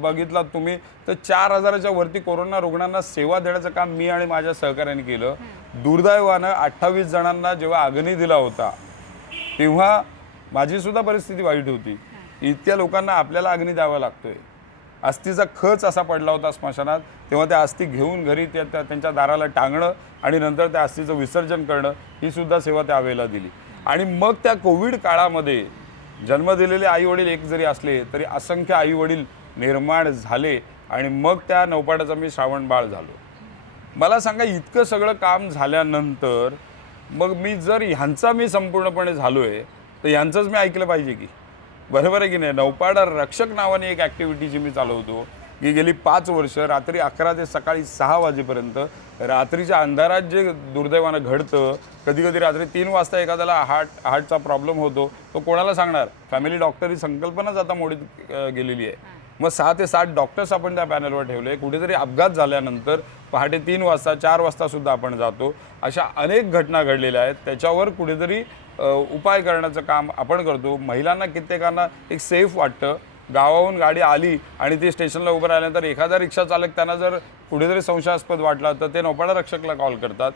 बघितलात तुम्ही तर चार हजाराच्या वरती कोरोना रुग्णांना सेवा देण्याचं काम मी आणि माझ्या सहकार्याने केलं. दुर्दैवानं अठ्ठावीस जणांना जेव्हा अग्नी दिला होता तेव्हा माझी सुद्धा परिस्थिती वाईट होती. इतक्या लोकांना आपल्याला अग्नी द्यावा लागतोय. अस्थीचा खच असा पडला होता स्मशानात तेव्हा त्या अस्थी घेऊन घरी त्या त्या- त्यांच्या दाराला टांगणं आणि नंतर त्या अस्थीचं विसर्जन करणं ही सुद्धा सेवा त्यावेळेला दिली. आणि मग त्या कोविड काळामध्ये जन्म दिलेले आई वडील एक जरी असले तरी असंख्य आई वडील निर्माण झाले आणि मग त्या नौपाड्याचा मी श्रावण बाळ झालो. मला सांगा इतकं सगळं काम झाल्यानंतर मग मी जर ह्यांचा मी संपूर्णपणे झालो आहे तर ह्यांचंच मी ऐकलं पाहिजे की? बरोबर आहे की नाही? नौपाडा रक्षक नावाने एक ॲक्टिव्हिटी जी मी चालवतो की गेली पाच वर्ष रात्री अकरा ते सकाळी सहा वाजेपर्यंत रात्रीच्या अंधारात जे दुर्दैवानं घडतं कधी कधी रात्री तीन वाजता एखाद्याला हार्ट हार्टचा प्रॉब्लेम होतो तो कोणाला सांगणार? फॅमिली डॉक्टर ही संकल्पनाच आता मोडीत गेलेली आहे. मग सहा ते सात डॉक्टर्स आपण त्या पॅनलवर ठेवले. कुठेतरी अपघात झाल्यानंतर पहाटे तीन वाजता चार वाजतासुद्धा आपण जातो. अशा अनेक घटना घडलेल्या आहेत. त्याच्यावर कुठेतरी उपाय करण्याचं काम आपण करतो. महिलांना कित्येकांना एक सेफ वाटतं. गावाहून गाडी आली आणि ती स्टेशनला उभं राहिल्यानंतर एखादा रिक्षा चालक त्यांना जर कुठेतरी संशयास्पद वाटला तर ते नौपाडा रक्षकला कॉल करतात.